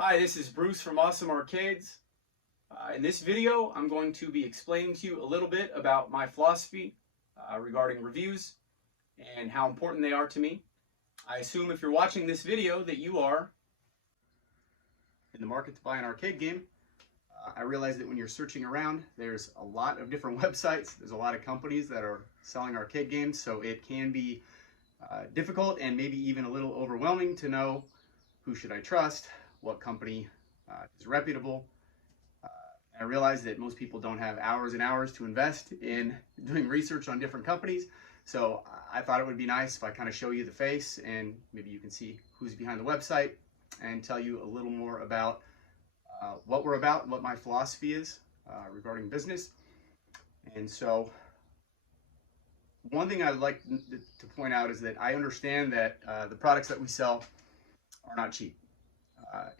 Hi, this is Bruce from Awesome Arcades. In this video, I'm going to be explaining to you a little bit about my philosophy regarding reviews and how important they are to me. I assume if you're watching this video that you are in the market to buy an arcade game. I realize that when you're searching around, there's a lot of different websites. There's a lot of companies that are selling arcade games, so it can be difficult and maybe even a little overwhelming to know who should I trust, what company is reputable. I realize that most people don't have hours and hours to invest in doing research on different companies, so I thought it would be nice if I kind of show you the face and maybe you can see who's behind the website and tell you a little more about what we're about, what my philosophy is regarding business. And so one thing I would like to point out is that I understand that the products that we sell are not cheap.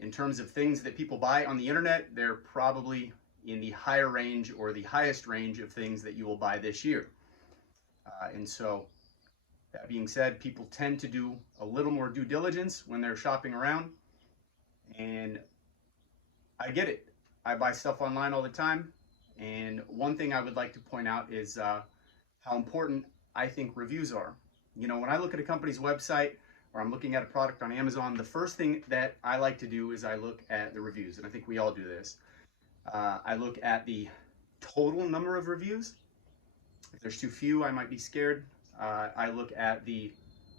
In terms of things that people buy on the internet, they're probably in the higher range or the highest range of things that you will buy this year. And so that being said, people tend to do a little more due diligence when they're shopping around. And I get it. I buy stuff online all the time. And one thing I would like to point out is how important I think reviews are. You know, when I look at a company's website or I'm looking at a product on Amazon, the first thing that I like to do is I look at the reviews. And I think we all do this. I look at the total number of reviews. If there's too few, I might be scared. I look at the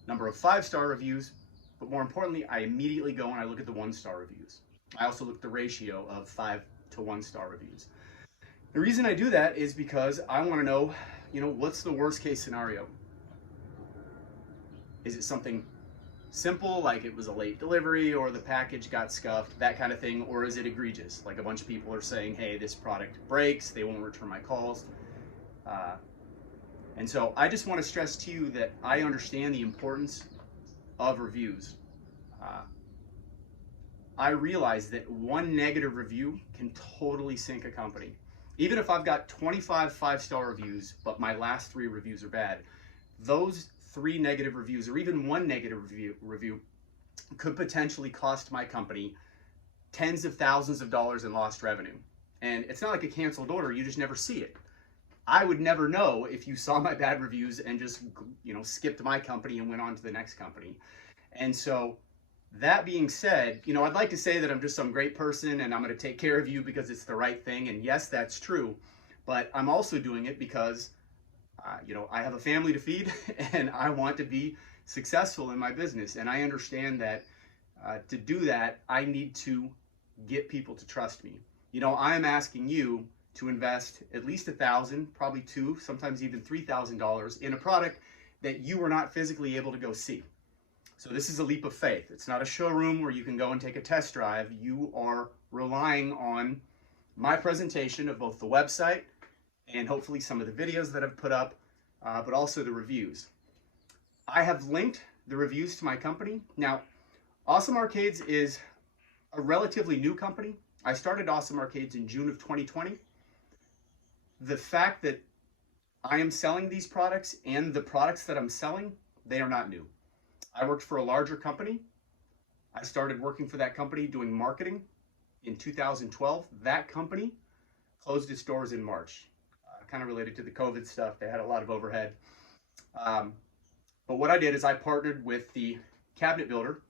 number of 5-star reviews, but more importantly, I immediately go and I look at the 1-star reviews. I also look at the ratio of 5 to 1-star reviews. The reason I do that is because I want to know, what's the worst case scenario? Is it something simple, like it was a late delivery or the package got scuffed, that kind of thing, or is it egregious, like a bunch of people are saying, hey, this product breaks, they won't return my calls. And so I just want to stress to you that I understand the importance of reviews. I realize that one negative review can totally sink a company. Even if I've got 25 5-star reviews, but my last 3 reviews are bad, those 3 negative reviews or even 1 negative review could potentially cost my company tens of thousands of dollars in lost revenue. And it's not like a canceled order, you just never see it. I would never know if you saw my bad reviews and just, skipped my company and went on to the next company. And so that being said, I'd like to say that I'm just some great person and I'm going to take care of you because it's the right thing. And yes, that's true. But I'm also doing it because I have a family to feed and I want to be successful in my business. And I understand that to do that, I need to get people to trust me. I'm asking you to invest at least $1,000, probably $2,000, sometimes even $3,000 in a product that you were not physically able to go see. So this is a leap of faith. It's not a showroom where you can go and take a test drive. You are relying on my presentation of both the website and hopefully some of the videos that I've put up, but also the reviews. I have linked the reviews to my company. Now, Awesome Arcades is a relatively new company. I started Awesome Arcades in June of 2020. The fact that I am selling these products and the products that I'm selling, they are not new. I worked for a larger company. I started working for that company doing marketing in 2012. That company closed its doors in March. Kind of related to the COVID stuff. They had a lot of overhead. But what I did is I partnered with the cabinet builder,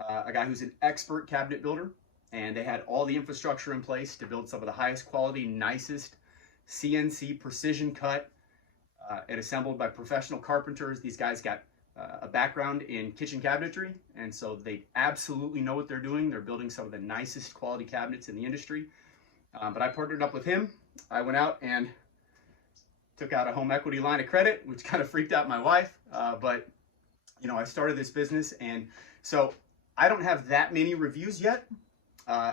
a guy who's an expert cabinet builder, and they had all the infrastructure in place to build some of the highest quality, nicest CNC precision cut and assembled by professional carpenters. These guys got a background in kitchen cabinetry, and so they absolutely know what they're doing. They're building some of the nicest quality cabinets in the industry. But I partnered up with him. I went out and took out a home equity line of credit, which kind of freaked out my wife. But I started this business, and so I don't have that many reviews yet.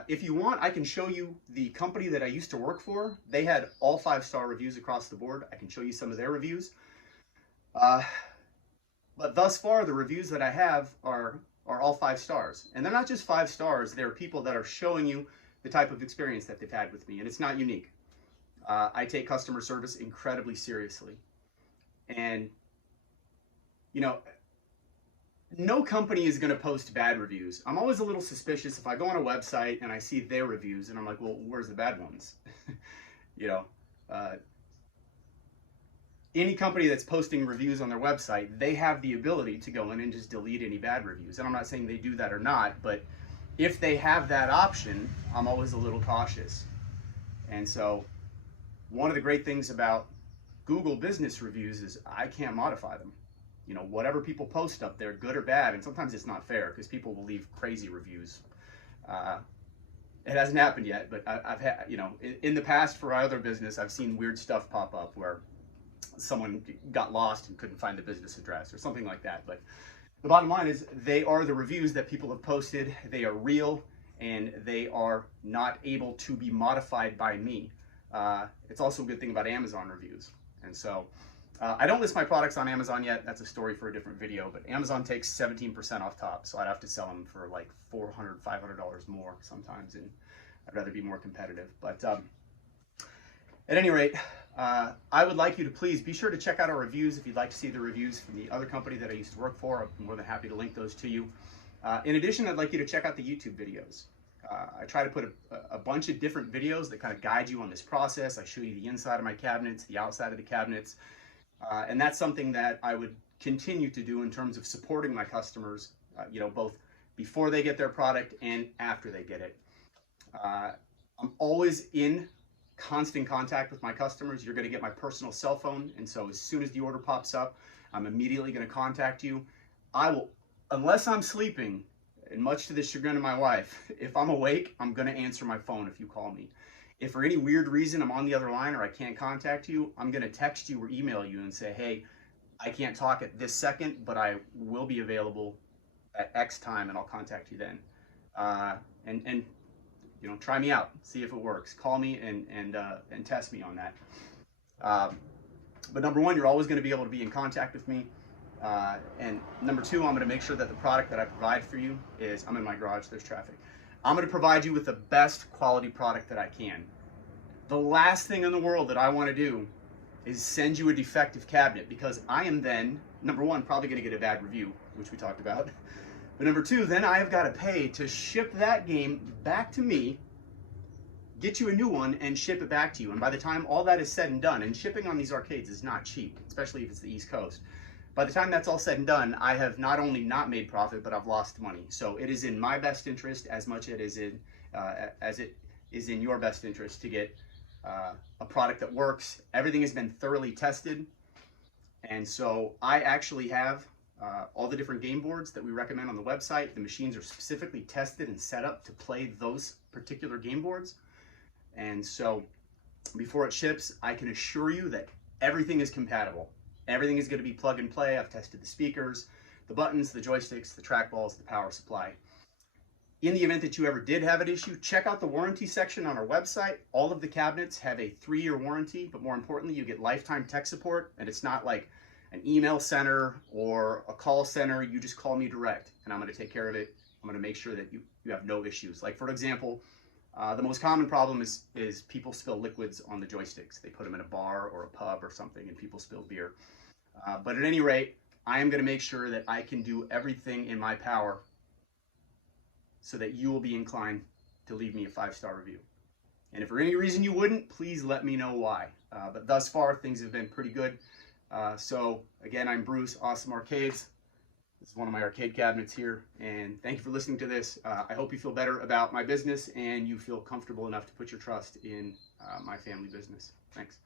If you want, I can show you the company that I used to work for. They had all 5-star reviews across the board. I can show you some of their reviews. But thus far, the reviews that I have are all 5 stars. And they're not just 5 stars. They're people that are showing you the type of experience that they've had with me. And it's not unique. I take customer service incredibly seriously. And, no company is going to post bad reviews. I'm always a little suspicious if I go on a website and I see their reviews and I'm like, well, where's the bad ones? you know, uh, any company that's posting reviews on their website, they have the ability to go in and just delete any bad reviews. And I'm not saying they do that or not, but if they have that option, I'm always a little cautious. And so one of the great things about Google business reviews is I can't modify them. You know, whatever people post up there, good or bad, and sometimes it's not fair because people will leave crazy reviews. It hasn't happened yet, but I've had, you know, in the past for our other business, I've seen weird stuff pop up where someone got lost and couldn't find the business address or something like that. But the bottom line is they are the reviews that people have posted. They are real and they are not able to be modified by me. It's also a good thing about Amazon reviews. And so I don't list my products on Amazon yet. That's a story for a different video, but Amazon takes 17% off top. So I'd have to sell them for like $400, $500 more sometimes. And I'd rather be more competitive. But at any rate, I would like you to please be sure to check out our reviews if you'd like to see the reviews from the other company that I used to work for. I'm more than happy to link those to you. In addition, I'd like you to check out the YouTube videos. I try to put a bunch of different videos that kind of guide you on this process. I show you the inside of my cabinets, the outside of the cabinets, and that's something that I would continue to do in terms of supporting my customers, you know, both before they get their product and after they get it. I'm always in constant contact with my customers. You're going to get my personal cell phone, and so as soon as the order pops up, I'm immediately going to contact you. I will, unless I'm sleeping, and much to the chagrin of my wife, if I'm awake, I'm going to answer my phone if you call me. If for any weird reason I'm on the other line or I can't contact you, I'm going to text you or email you and say, hey, I can't talk at this second, but I will be available at X time and I'll contact you then. And you know, try me out, see if it works. Call me and test me on that. But number one, you're always going to be able to be in contact with me. And number two, I'm going to make sure that the product that I provide for you is, I'm in my garage, there's traffic. I'm going to provide you with the best quality product that I can. The last thing in the world that I want to do is send you a defective cabinet, because I am then, number one, probably going to get a bad review, which we talked about. But number two, then I have got to pay to ship that game back to me, get you a new one, and ship it back to you. And by the time all that is said and done, and shipping on these arcades is not cheap, especially if it's the East Coast. By the time that's all said and done, I have not only not made profit, but I've lost money. So it is in my best interest as much as it is in your best interest to get a product that works. Everything has been thoroughly tested. And so I actually have all the different game boards that we recommend on the website. The machines are specifically tested and set up to play those particular game boards. And so before it ships, I can assure you that everything is compatible. Everything is going to be plug and play. I've tested the speakers, the buttons, the joysticks, the trackballs, the power supply. In the event that you ever did have an issue, check out the warranty section on our website. All of the cabinets have a 3-year warranty, but more importantly, you get lifetime tech support, and it's not like an email center or a call center. You just call me direct, and I'm going to take care of it. I'm going to make sure that you have no issues. Like, for example, the most common problem is people spill liquids on the joysticks. They put them in a bar or a pub or something, and people spill beer. But at any rate, I am going to make sure that I can do everything in my power so that you will be inclined to leave me a 5-star review. And if for any reason you wouldn't, please let me know why. But thus far, things have been pretty good. So again, I'm Bruce, Awesome Arcades. This is one of my arcade cabinets here. And thank you for listening to this. I hope you feel better about my business and you feel comfortable enough to put your trust in my family business. Thanks.